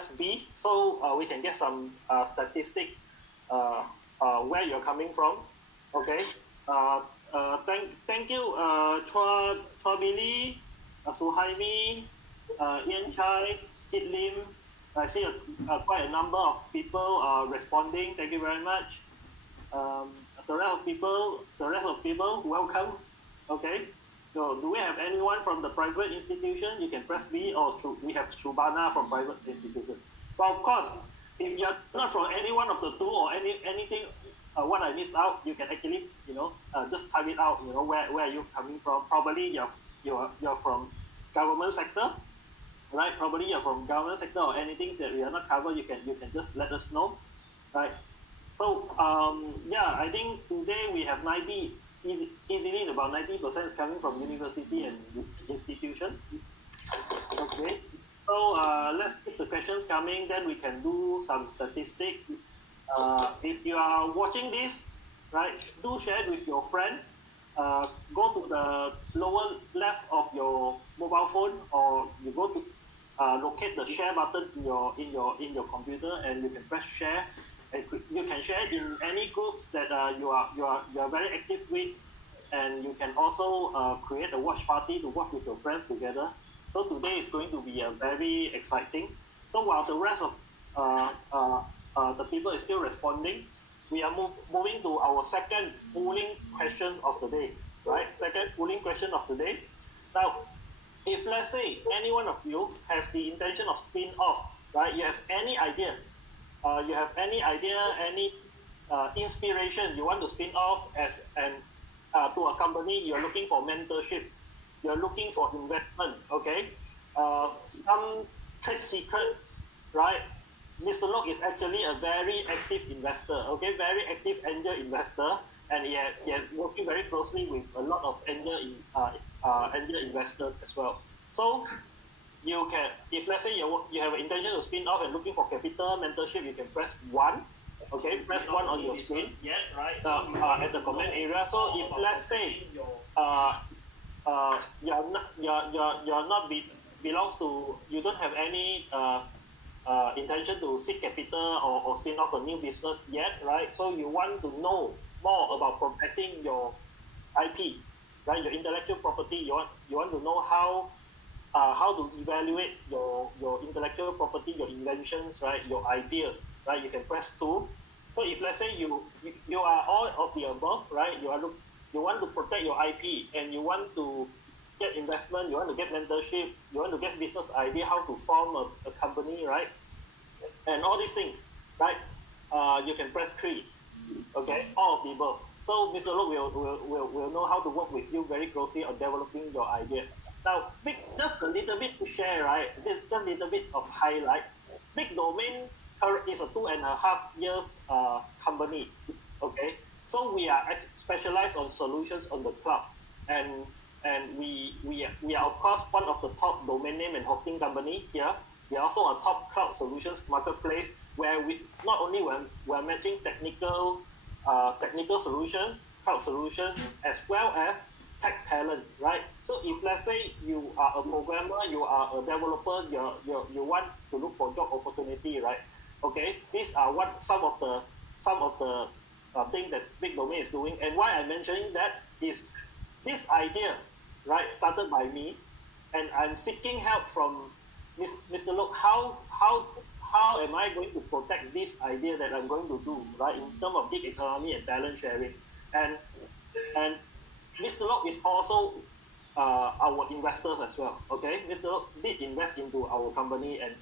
press B so we can get some statistic where you're coming from. Okay. Thank you, Chua Billy, Suhaimi, Ian Chai, Kit Lim. I see quite a number of people responding. Thank you very much. The rest of people, welcome. Okay. So, do we have anyone from the private institution? You can press B, or we have Shubhana from private institution. But of course, if you're not from any one of the two or anything, what I missed out, you can actually just type it out. Where are you coming from? Probably you're from government sector, right? Probably you're from government sector or anything that we are not covered. You can just let us know, right? So yeah, I think today we have 90 easily about 90% is coming from university and institution. Okay. So let's keep the questions coming. Then we can do some statistic. If you are watching this, right, do share it with your friend. Go to the lower left of your mobile phone, or you go to locate the share button in your computer, and you can press share. And you can share it in any groups that you are very active with, and you can also create a watch party to watch with your friends together. So today is going to be a very exciting. So while the rest of the people is still responding, we are moving to our second polling question of the day, right? Second polling question of the day. Now, if let's say any one of you have the intention of spin off, right? You have any idea, any inspiration you want to spin off as an to a company, you're looking for mentorship, you're looking for investment, okay? Some trade secret, right? Mr. Lok is actually a very active investor, okay? Very active angel investor, and he has working very closely with a lot of angel investors as well. So you can, if let's say you have an intention to spin off and looking for capital mentorship, you can press 1. Okay, press 1 on your screen at the comment area. So if let's say you're not belongs to, you don't have any intention to seek capital or spin off a new business yet, right? So you want to know more about protecting your IP, right? Your intellectual property. You want to know how to evaluate your intellectual property, your inventions, right? Your ideas, right? You can press 2. So if let's say you are all of the above, right? You want to protect your IP, and you want to get investment, you want to get mentorship, you want to get business idea, how to form a company, right? And all these things, right? You can press 3. Okay, all of the above. So Mr. Lok will know how to work with you very closely on developing your idea. Now, just a little bit to share, right? Just a little bit of highlight. Big Domain is a 2.5 years company. Okay, so we are specialized on solutions on the cloud, and we are of course one of the top domain name and hosting company here. We are also a top cloud solutions marketplace where we not only we're matching technical solutions, cloud solutions, as well as tech talent, right? So if let's say you are a programmer, you are a developer, you want to look for job opportunity, right? Okay, these are some of the thing that Big Domain is doing. And why I'm mentioning that is this idea, right, started by me, and I'm seeking help from Mr. Lok. How am I going to protect this idea that I'm going to do, right, in terms of gig economy and talent sharing? And Mr. Lok is also our investors as well. Okay, Mr. Lok did invest into our company, and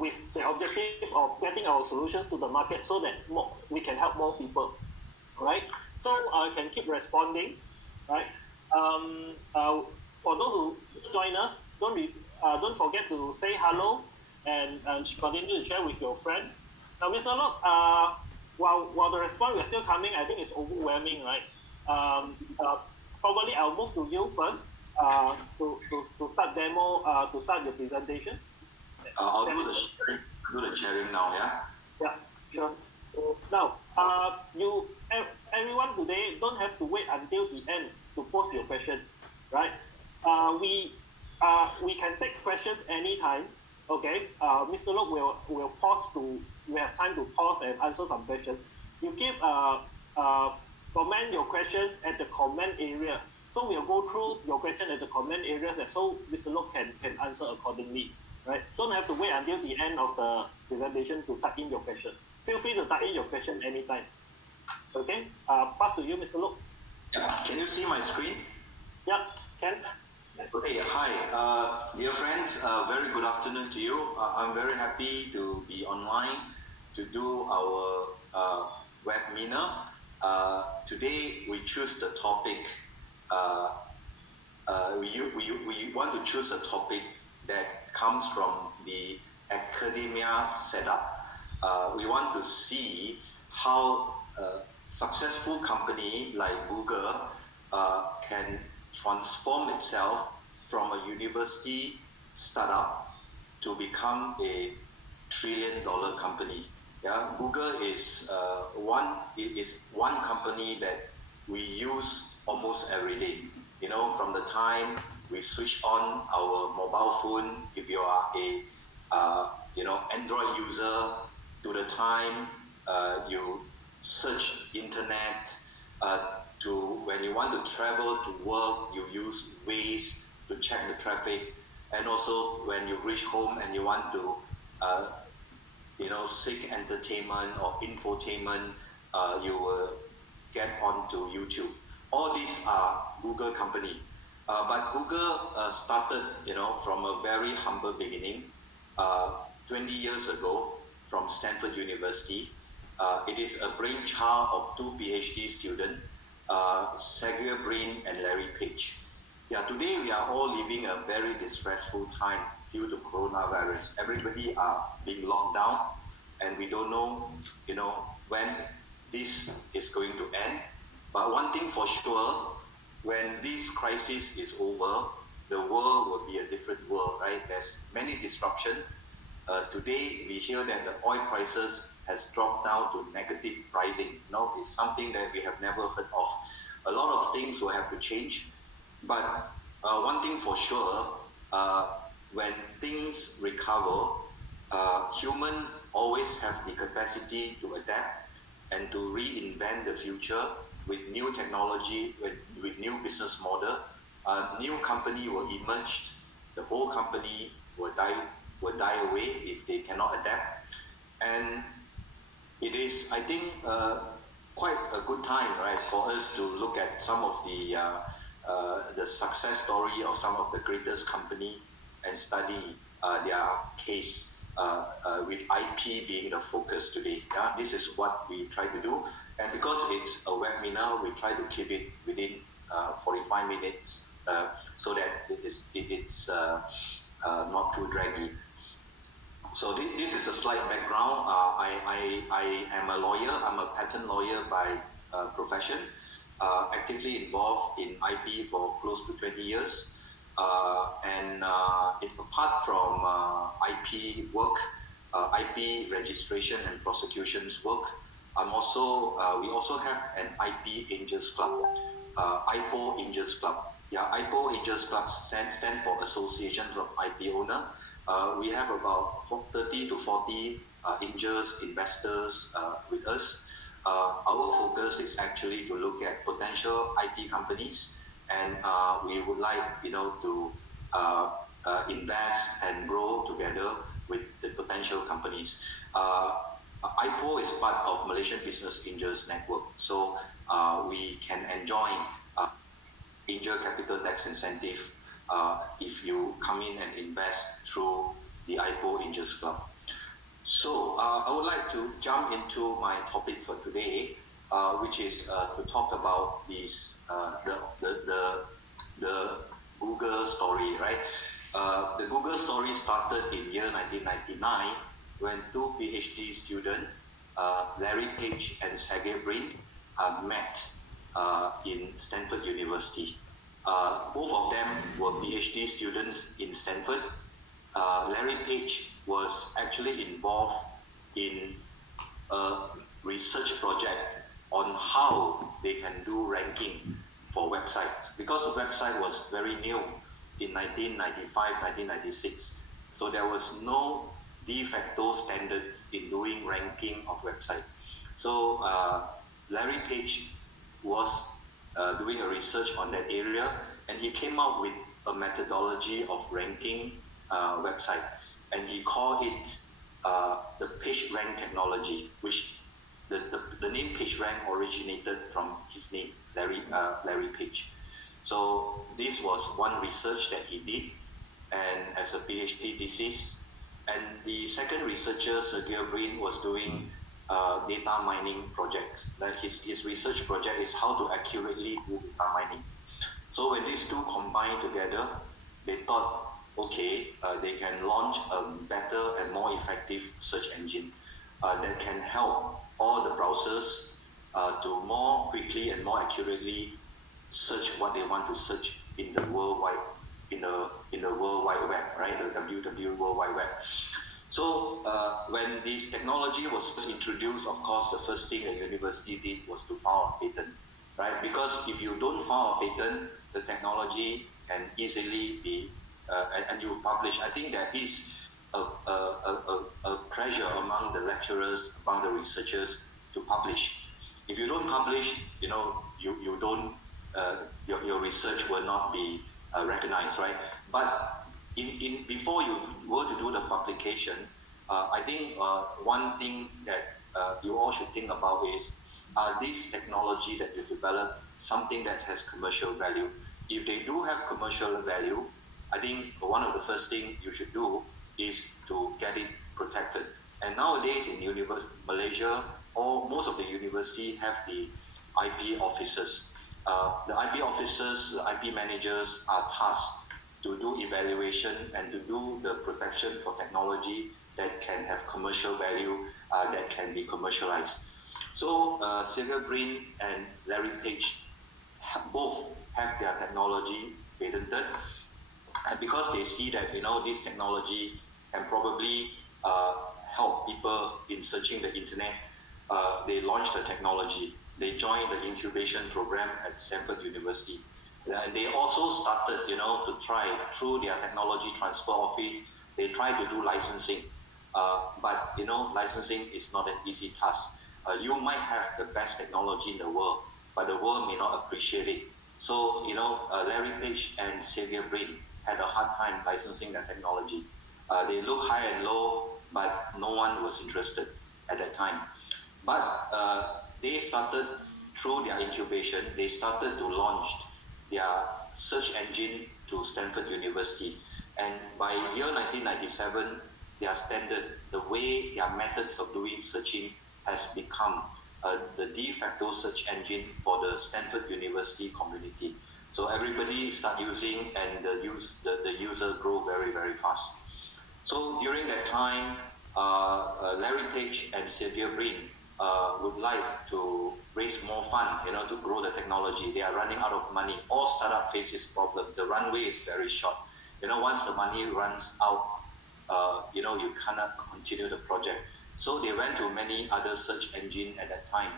with the objective of getting our solutions to the market so that we can help more people, right? So I can keep responding, right? For those who join us, don't forget to say hello and continue to share with your friend. Now, Mr. Lok, while the response is still coming, I think it's overwhelming, right? Probably I'll move to you first to start demo, to start your presentation. I'll do the sharing now, yeah? Yeah, sure. Now, everyone today don't have to wait until the end to post your question, right? we can take questions anytime. Okay, Mr. Look will pause to, we have time to pause and answer some questions. You keep comment your questions at the comment area. So we'll go through your question at the comment areas, and so Mr. Look can answer accordingly. Right? Don't have to wait until the end of the presentation to type in your question. Feel free to type in your question anytime. Okay, pass to you, Mr. Look. Yeah. Can you see my screen? Yeah, can. Okay, hi, dear friends, very good afternoon to you. I'm very happy to be online to do our webinar. Today we choose the topic, we want to choose a topic that comes from the academia setup. We want to see how a successful company like Google can transform itself from a university startup to become a trillion-dollar company. Yeah, Google is one company that we use almost every day. You know, from the time we switch on our mobile phone, if you are a Android user, to the time you search internet, to when you want to travel to work, you use Waze to check the traffic, and also when you reach home and you want to seek entertainment or infotainment, you will get onto YouTube. All these are Google company, but Google started from a very humble beginning 20 years ago from Stanford University. It is a brainchild of two PhD students, Sergey Brin and Larry Page. Yeah, today we are all living a very distressful time due to coronavirus. Everybody are being locked down, and we don't know, when this is going to end. But one thing for sure, when this crisis is over, the world will be a different world, right? There's many disruption. Today we hear that the oil prices has dropped down to negative pricing. It's something that we have never heard of. A lot of things will have to change, but one thing for sure, when things recover, human always have the capacity to adapt and to reinvent the future with new technology, with new business model. New company will emerge. The whole company will die away if they cannot adapt. And it is, I think, quite a good time, right, for us to look at some of the success story of some of the greatest company and study their case with IP being the focus today. Yeah? This is what we try to do. And because it's a webinar, we try to keep it within 45 minutes so that it's not too draggy. So this is a slight background. I am a lawyer. I'm a patent lawyer by profession, actively involved in IP for close to 20 years. And apart from IP work, IP registration and prosecutions work, we also have an IP Angels Club, IPO Angels Club. Yeah, IPO Angels Club stand for Associations of IP Owner. We have about 30 to 40 angels, investors with us. Our focus is actually to look at potential IP companies, and we would like to invest and grow together with the potential companies. IPO is part of Malaysian Business Angels Network, so we can enjoy angel capital tax incentive if you come in and invest through the IPO Angels Club. So I would like to jump into my topic for today, which is to talk about this the Google story, right? The Google story started in year 1999 when two PhD students, Larry Page and Sergey Brin, met in Stanford University. Both of them were PhD students in Stanford. Larry Page was actually involved in a research project on how they can do ranking for websites, because the website was very new in 1995, 1996. So there was no de facto standards in doing ranking of website. So Larry Page was doing a research on that area, and he came up with a methodology of ranking website, and he called it the PageRank technology, which the name PageRank originated from his name, Larry Page. So this was one research that he did, and as a PhD thesis. And the second researcher, Sergey Brin, was doing data mining projects. Like his research project is how to accurately do data mining. So when these two combined together, they thought, okay, they can launch a better and more effective search engine that can help all the browsers to more quickly and more accurately search what they want to search in the worldwide, in the World Wide Web, right? The WW World Wide Web. So when this technology was first introduced, of course, the first thing the university did was to file a patent, right? Because if you don't file a patent, the technology can easily be, and you publish. I think there is a pressure among the lecturers, among the researchers to publish. If you don't publish, you don't, your research will not be recognized, right? But before you go to do the publication, I think one thing that you all should think about is, this technology that you develop something that has commercial value? If they do have commercial value, I think one of the first things you should do is to get it protected. And nowadays in Malaysia, most of the university have the IP officers. The IP officers, the IP managers are tasked to do evaluation and to do the protection for technology that can have commercial value, that can be commercialized. So Sergey Brin and Larry Page both have their technology patented, and because they see that this technology can probably help people in searching the internet, they launched the technology. They joined the incubation program at Stanford University. And they also started, to try through their technology transfer office. They try to do licensing, but licensing is not an easy task. You might have the best technology in the world, but the world may not appreciate it. So Larry Page and Sergey Brin had a hard time licensing their technology. They looked high and low, but no one was interested at that time. But they started, through their incubation, they started to launch their search engine to Stanford University. And by year 1997, their standard, the way their methods of doing searching has become the de facto search engine for the Stanford University community. So everybody start using, and the user grow very, very fast. So during that time, Larry Page and Sergey Brin would like to raise more fund, to grow the technology. They are running out of money. All startup face this problem. The runway is very short. Once the money runs out, you cannot continue the project. So they went to many other search engine at that time.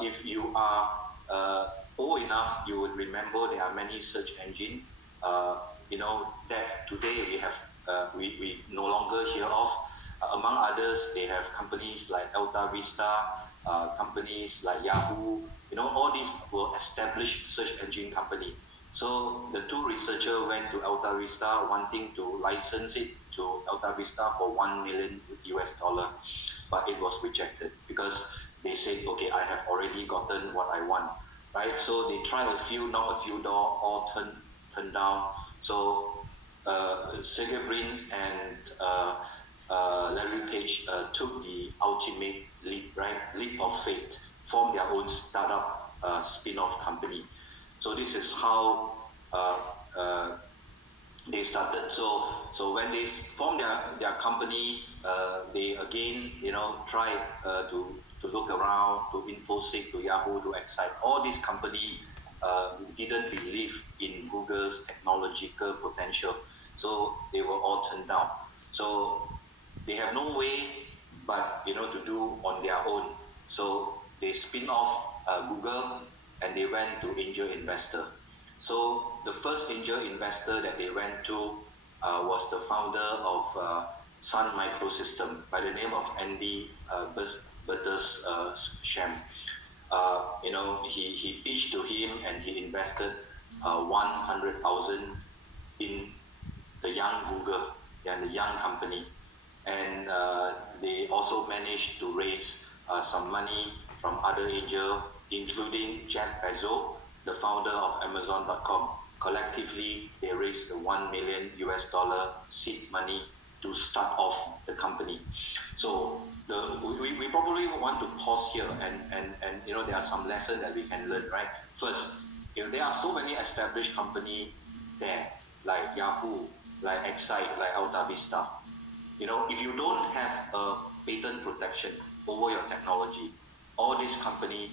If you are old enough, you would remember there are many search engine, that today we no longer hear of. Among others, they have companies like Alta Vista, companies like Yahoo. All these were established search engine company. So the two researchers went to Alta Vista wanting to license it to Alta Vista for $1 million, but it was rejected because they said, okay, I have already gotten what I want, right? So they tried a few, knocked a few doors, all turned down. So Sergey Brin and Larry Page took the ultimate leap, right? Leap of faith, formed their own startup spin-off company. So this is how they started. So when they formed their company, they again, tried to look around, to InfoSeek, to Yahoo, to Excite. All these companies didn't believe in Google's technological potential. So they were all turned down. So they have no way but to do on their own. So they spin off Google, and they went to angel investor. So the first angel investor that they went to was the founder of Sun Microsystem by the name of Andy Bertersham. He pitched to him and he invested 100,000 in the young Google and the young company. And they also managed to raise some money from other angels, including Jeff Bezos, the founder of Amazon.com. Collectively, they raised the $1 million seed money to start off the company. So we probably want to pause here and there are some lessons that we can learn, right? First, there are so many established companies there, like Yahoo, like Excite, like Alta Vista. If you don't have a patent protection over your technology, all these companies